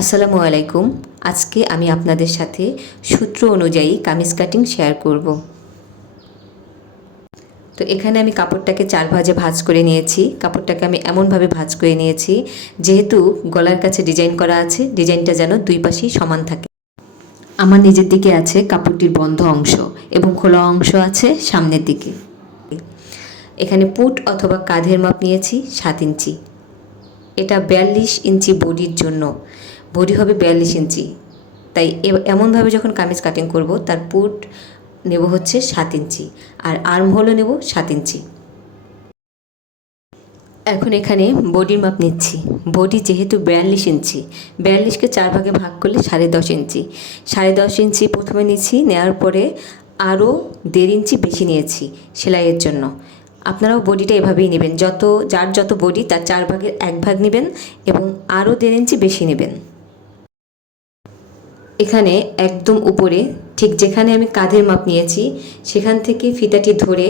আসসালামু আলাইকুম। আজকে আমি আপনাদের সাথে সূত্র অনুযায়ী কামিজ কাটিং শেয়ার করব। তো এখানে আমি কাপড়টাকে চার ভাজে ভাজ করে নিয়েছি। কাপড়টাকে আমি এমনভাবে ভাজ করে নিয়েছি, যেহেতু গলার কাছে ডিজাইন করা আছে, ডিজাইনটা যেন দুই পাশেই সমান থাকে। আমার নিজের দিকে আছে কাপড়টির বন্ধ অংশ এবং খোলা অংশ আছে সামনের দিকে। এখানে পুট অথবা কাঁধের মাপ নিয়েছি সাত ইঞ্চি। এটা বিয়াল্লিশ ইঞ্চি বডির জন্য। বডি হবে বিয়াল্লিশ ইঞ্চি। তাই এমনভাবে যখন কামিজ কাটিং করব, তার পুট নেব হচ্ছে সাত ইঞ্চি আর আর্ম হলও নেব সাত ইঞ্চি। এখন এখানে বডির মাপ নিচ্ছি। বডি যেহেতু বিয়াল্লিশ ইঞ্চি, বিয়াল্লিশকে চার ভাগে ভাগ করলে সাড়ে দশ ইঞ্চি। সাড়ে দশ ইঞ্চি প্রথমে নিচ্ছি, নেওয়ার পরে আরও দেড় ইঞ্চি বেশি নিয়েছি সেলাইয়ের জন্য। আপনারাও বডিটা এভাবেই নেবেন। যত, যার যত বডি, তার চার ভাগের এক ভাগ নেবেন এবং আরও দেড় ইঞ্চি বেশি নেবেন। এখানে একদম উপরে, ঠিক যেখানে আমি কাঁধের মাপ নিয়েছি, সেখান থেকে ফিতাটি ধরে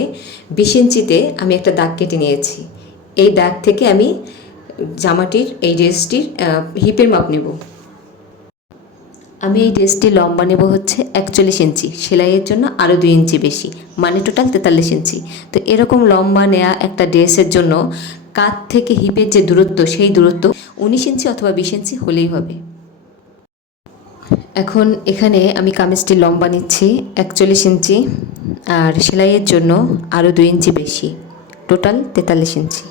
বিশ ইঞ্চিতে আমি একটা দাগ কেটে নিয়েছি। এই দাগ থেকে আমি জামাটির, এই ড্রেসটির হিপের মাপ নেব। আমি এই ড্রেসটি লম্বা নেব হচ্ছে একচল্লিশ ইঞ্চি, সেলাইয়ের জন্য আরও দুই ইঞ্চি বেশি মানে টোটাল তেতাল্লিশ ইঞ্চি। তো এরকম লম্বা নেয়া একটা ড্রেসের জন্য কাঁধ থেকে হিপের যে দূরত্ব, সেই দূরত্ব উনিশ ইঞ্চি অথবা বিশ ইঞ্চি হলেই হবে। এখন এখানে আমি কামিজটি লম্বা নিচ্ছি, একচল্লিশ ইঞ্চি, আর সেলাইয়ের জন্য আরও দুই ইঞ্চি বেশি। টোটাল তেতাল্লিশ ইঞ্চি।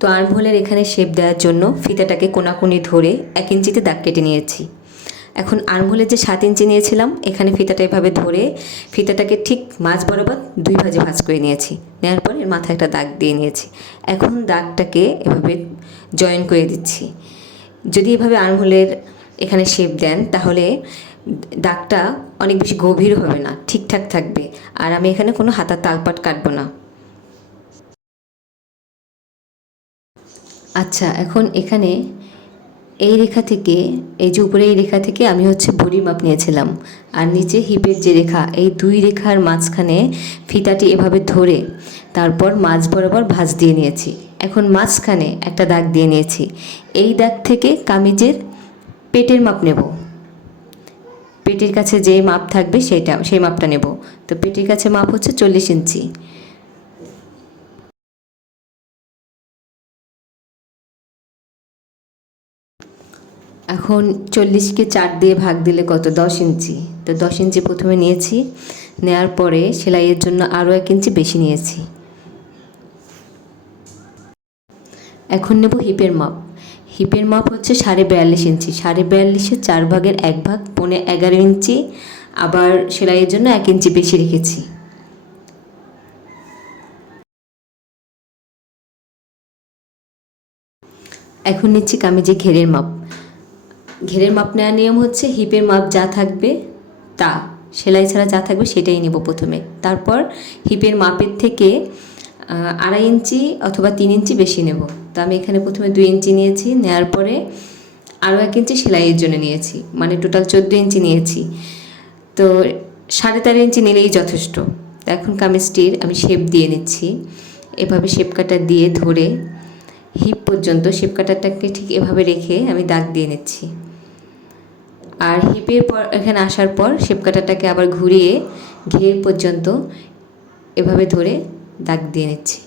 তো আর্মহোলের এখানে শেপ দেওয়ার জন্য ফিতাটাকে কোনাকুনি ধরে এক ইঞ্চিতে দাগ কেটে নিয়েছি। এখন আর্মহোলের যে সাত ইঞ্চি নিয়েছিলাম, এখানে ফিতাটা এভাবে ধরে, ফিতাটাকে ঠিক মাঝ বরাবর দুই ভাজে ভাজ করে নিয়েছি। নেওয়ার পর এর মাথায় একটা দাগ দিয়ে নিয়েছি। এখন দাগটাকে এভাবে জয়েন করে দিচ্ছি। যদি এভাবে আর্মহোলের এখানে শেপ দেন, তাহলে দাগটা অনেক বেশি গভীর হবে না, ঠিকঠাক থাকবে। আর আমি এখানে কোনো হাতার তালপাট কাটবো না। আচ্ছা এখন এখানে এই রেখা থেকে, এই যে উপরে এই রেখা থেকে আমি হচ্ছে বডি মাপ নিয়েছিলাম। আর নিচে হিপের যে রেখা, এই দুই রেখার মাঝখানে ফিতাটি এভাবে ধরে তারপর মাঝ বরাবর ভাঁজ দিয়ে নিয়েছি। এখন মাঝখানে একটা দাগ দিয়ে নিয়েছি। এই দাগ থেকে কামিজের পেটের মাপ নেব। পেটের কাছে যে মাপ থাকবে সেটা, সেই মাপটা নেব। তো পেটের কাছে মাপ হচ্ছে চল্লিশ ইঞ্চি। এখন চল্লিশকে চার দিয়ে ভাগ দিলে কত? দশ ইঞ্চি। তো দশ ইঞ্চি প্রথমে নিয়েছি, নেয়ার পরে সেলাইয়ের জন্য আরও এক ইঞ্চি বেশি নিয়েছি। এখন নেব হিপের মাপ। হিপের মাপ হচ্ছে সাড়ে বিয়াল্লিশ ইঞ্চি। সাড়ে বিয়াল্লিশের চার ভাগের এক ভাগ, পৌনে এগারো ইঞ্চি। আবার সেলাইয়ের জন্য এক ইঞ্চি বেশি রেখেছি। এখন নিচ্ছি কামিজে ঘেরের মাপ। ঘেরের মাপ নেওয়ার নিয়ম হচ্ছে হিপের মাপ যা থাকবে তা, সেলাই ছাড়া যা থাকবে সেটাই নেব প্রথমে। তারপর হিপের মাপের থেকে আড়াই ইঞ্চি অথবা তিন ইঞ্চি বেশি নেব। তো আমি এখানে প্রথমে দুই ইঞ্চি নিয়েছি নেওয়ার পরে আরও এক ইঞ্চি সেলাইয়ের জন্য নিয়েছি। মানে টোটাল চোদ্দ ইঞ্চি নিয়েছি। তো সাড়ে তেরো ইঞ্চি নিলেই যথেষ্ট। এখন কামিজটির আমি শেপ দিয়ে নিচ্ছি। এভাবে শেপ কাটার দিয়ে ধরে হিপ পর্যন্ত, শেপ কাটারটাকে ঠিক এভাবে রেখে আমি দাগ দিয়ে নিচ্ছি। আর হিপের পর, এখানে আসার পর শেপ কাটারটাকে আবার ঘুরিয়ে ঘের পর্যন্ত এভাবে ধরে দাগ দিয়ে নিচ্ছি।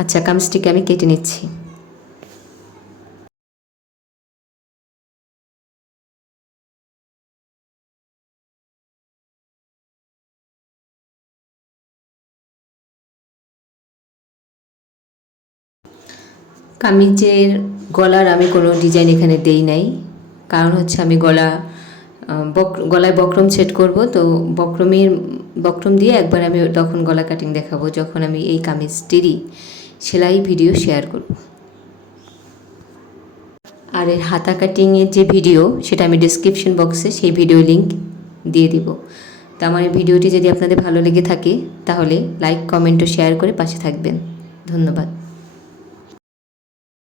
আচ্ছা কামস্টিকে আমি কেটে নিচ্ছি। কামিজের গলার আমি কোনো ডিজাইন এখানে দেই নাই। কারণ হচ্ছে আমি গলা বক- গলায় বক্রম সেট করব, তো বক্রমের, বক্রম দিয়ে একবার আমি তখন গলা কাটিং দেখাবো, যখন আমি এই কামিজটিরই সেলাই ভিডিও শেয়ার করব। আর এর হাতা কাটিংয়ের যে ভিডিও সেটা আমি ডিসক্রিপশন বক্সে সেই ভিডিও লিংক দিয়ে দিব। তো আমার এই ভিডিওটি যদি আপনাদের ভালো লেগে থাকে, তাহলে লাইক কমেন্ট ও শেয়ার করে পাশে থাকবেন। ধন্যবাদ।